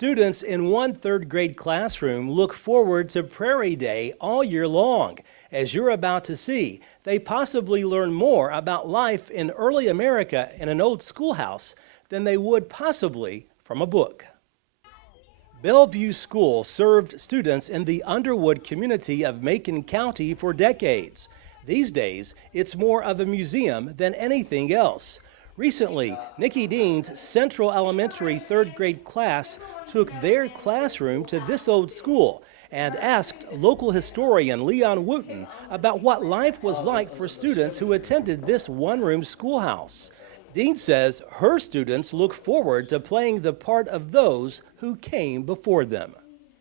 Students in one third-grade classroom look forward to Prairie Day all year long. As you're about to see, they possibly learn more about life in early America in an old schoolhouse than they would possibly from a book. Bellevue School served students in the Underwood community of Macon County for decades. These days, it's more of a museum than anything else. Recently, Nikki Dean's Central Elementary third grade class took their classroom to this old school and asked local historian Leon Wooten about what life was like for students who attended this one-room schoolhouse. Dean says her students look forward to playing the part of those who came before them.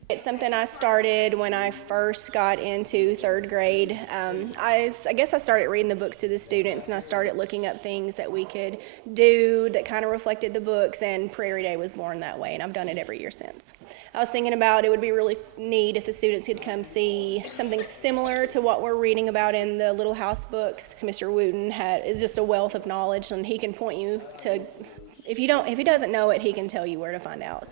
It's something I started when I first got into third grade. I guess I started reading the books to the students, and I started looking up things that we could do that kind of reflected the books, and Prairie Day was born that way, and I've done it every year since. I was thinking about it would be really neat if the students could come see something similar to what we're reading about in the Little House books. Mr. Wooten is just a wealth of knowledge, and he can point you to if he doesn't know it, he can tell you where to find out.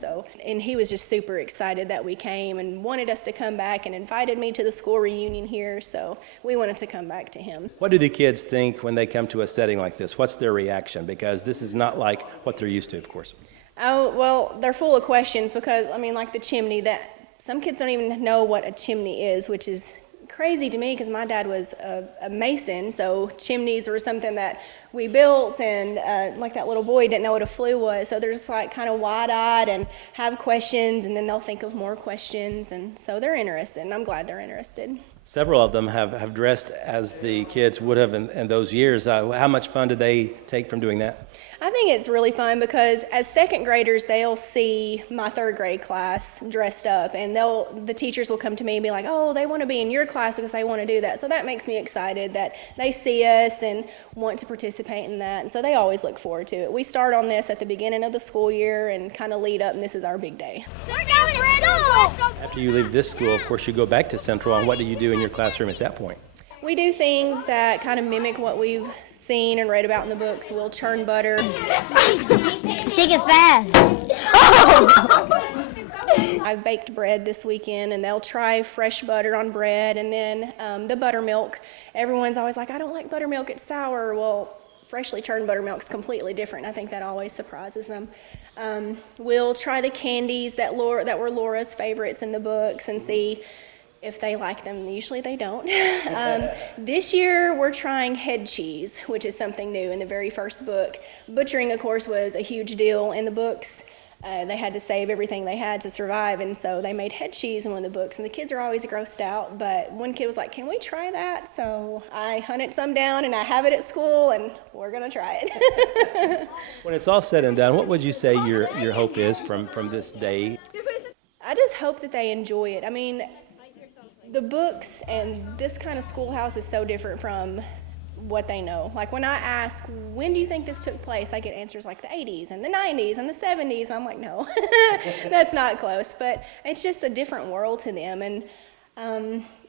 And he was just super excited that we came and wanted us to come back and invited me to the school reunion here, so we wanted to come back to him. What do the kids think when they come to a setting like this? What's their reaction? Because this is not like what they're used to, of course. Oh, well, they're full of questions because, I mean, like the chimney, that some kids don't even know what a chimney is, which is crazy to me because my dad was a mason, so chimneys were something that we built, and like that little boy didn't know what a flue was, so they're just like kind of wide-eyed and have questions, and then they'll think of more questions, and so they're interested, and I'm glad they're interested. Several of them have dressed as the kids would have in those years. How much fun did they take from doing that? I think it's really fun because as second graders, they'll see my third grade class dressed up, and the teachers will come to me and be like, oh, they want to be in your class because they want to do that. So that makes me excited that they see us and want to participate in that, and so they always look forward to it. We start on this at the beginning of the school year and kind of lead up, and this is our big day. We're going to school! After you leave this school, of course, you go back to Central, and what do you do in your classroom at that point? We do things that kind of mimic what we've seen and read about in the books. We'll churn butter. Shake it fast. I've baked bread this weekend, and they'll try fresh butter on bread, and then the buttermilk. Everyone's always like, I don't like buttermilk, it's sour. Well, freshly churned buttermilk's completely different. I think that always surprises them. We'll try the candies that were Laura's favorites in the books and see if they like them. Usually they don't. This year we're trying head cheese, which is something new in the very first book. Butchering, of course, was a huge deal in the books. They had to save everything they had to survive, and so they made head cheese in one of the books, and the kids are always grossed out, but one kid was like, can we try that? So I hunted some down, and I have it at school, and we're going to try it. When it's all said and done, what would you say your hope is from this day? I just hope that they enjoy it. I mean, the books and this kind of schoolhouse is so different from what they know. Like when I ask, when do you think this took place? I get answers like the 80s and the 90s and the 70s. I'm like, no, that's not close. But it's just a different world to them. And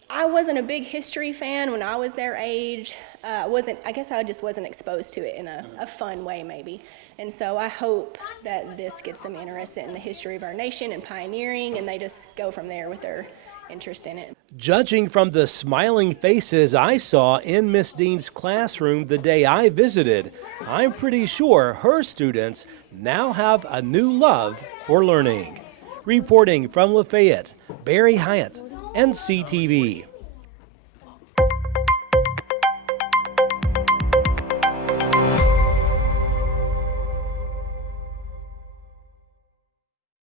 I wasn't a big history fan when I was their age. I guess I just wasn't exposed to it in a fun way maybe. And so I hope that this gets them interested in the history of our nation and pioneering, and they just go from there with their interest in it. Judging from the smiling faces I saw in Miss Dean's classroom the day I visited, I'm pretty sure her students now have a new love for learning. Reporting from Lafayette, Barry Hyatt, NCTV.